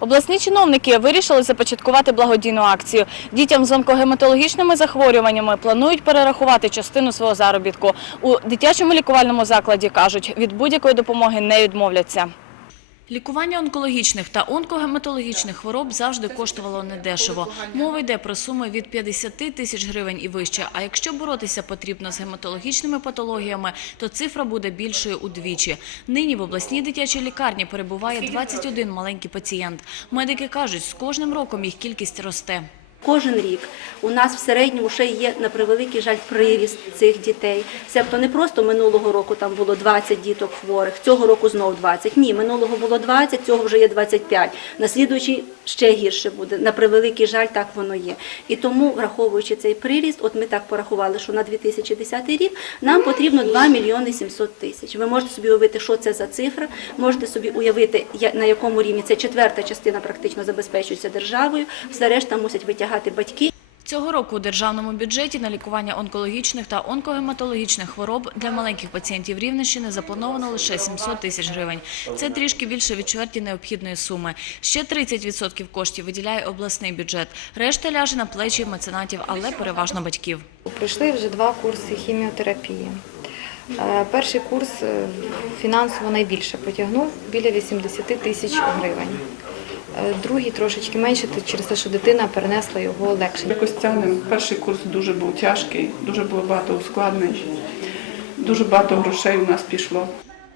Обласні чиновники вирішили започаткувати благодійну акцію. Дітям з онкогематологічними захворюваннями планують перерахувати частину свого заробітку. У дитячому лікувальному закладі кажуть, від будь-якої допомоги не відмовляться. Лікування онкологічних та онкогематологічних хвороб завжди коштувало недешево. Мова йде про суми від 50 тисяч гривень і вище. А якщо боротися потрібно з гематологічними патологіями, то цифра буде більшою удвічі. Нині в обласній дитячій лікарні перебуває 21 маленький пацієнт. Медики кажуть, з кожним роком їх кількість росте. Кожен рік у нас в середньому ще є на превеликий жаль приріст цих дітей. Себто не просто минулого року там було 20 діток хворих, цього року знов 20. Ні, минулого було 20, цього вже є 25. Наслідуючий ще гірше буде. На превеликий жаль, так воно є. І тому, враховуючи цей приріст, от ми так порахували, що на 2010 рік нам потрібно 2 мільйони 700 тисяч. Ви можете собі уявити, що це за цифра, можете собі уявити, на якому рівні це четверта частина практично забезпечується державою, все решта мусять витягати батьки. Цього року у державному бюджеті на лікування онкологічних та онкогематологічних хвороб для маленьких пацієнтів Рівненщини заплановано лише 700 тисяч гривень. Це трішки більше від чверті необхідної суми. Ще 30% коштів виділяє обласний бюджет. Решта ляже на плечі меценатів, але переважно батьків. Пройшли вже два курси хіміотерапії. Е, Перший курс е, фінансово найбільше потягнув біля 80 тисяч гривень. Е, Другий трошечки менше то через те, що дитина перенесла його легше. Якось тягнемо. Перший курс дуже був тяжкий, дуже було багато ускладнень, дуже багато грошей у нас пішло.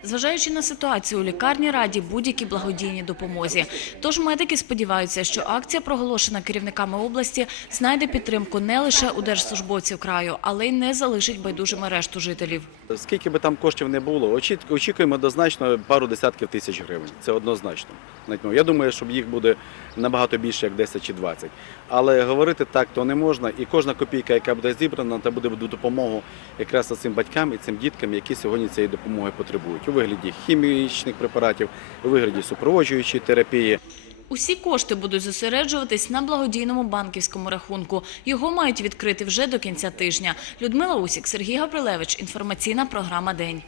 Зважаючи на ситуацію, у лікарні раді будь-якій благодійній допомозі. Тож медики сподіваються, що акція, проголошена керівниками області, знайде підтримку не лише у держслужбовців краю, але й не залишить байдужими решту жителів. Скільки би там коштів не було, очі- очікуємо однозначно пару десятків тисяч гривень. Це однозначно. Ну, Я думаю, що їх буде набагато більше, як 10 чи 20. Але говорити так то не можна. І кожна копійка, яка буде зібрана, та буде допомогу якраз цим батькам і цим діткам, які сьогодні цієї допомоги потребують. Вигляді хімічних препаратів, вигляді супроводжуючої терапії. Усі кошти будуть зосереджуватись на благодійному банківському рахунку. Його мають відкрити вже до кінця тижня. Людмила Усік, Сергій Гаврилевич. Інформаційна програма День.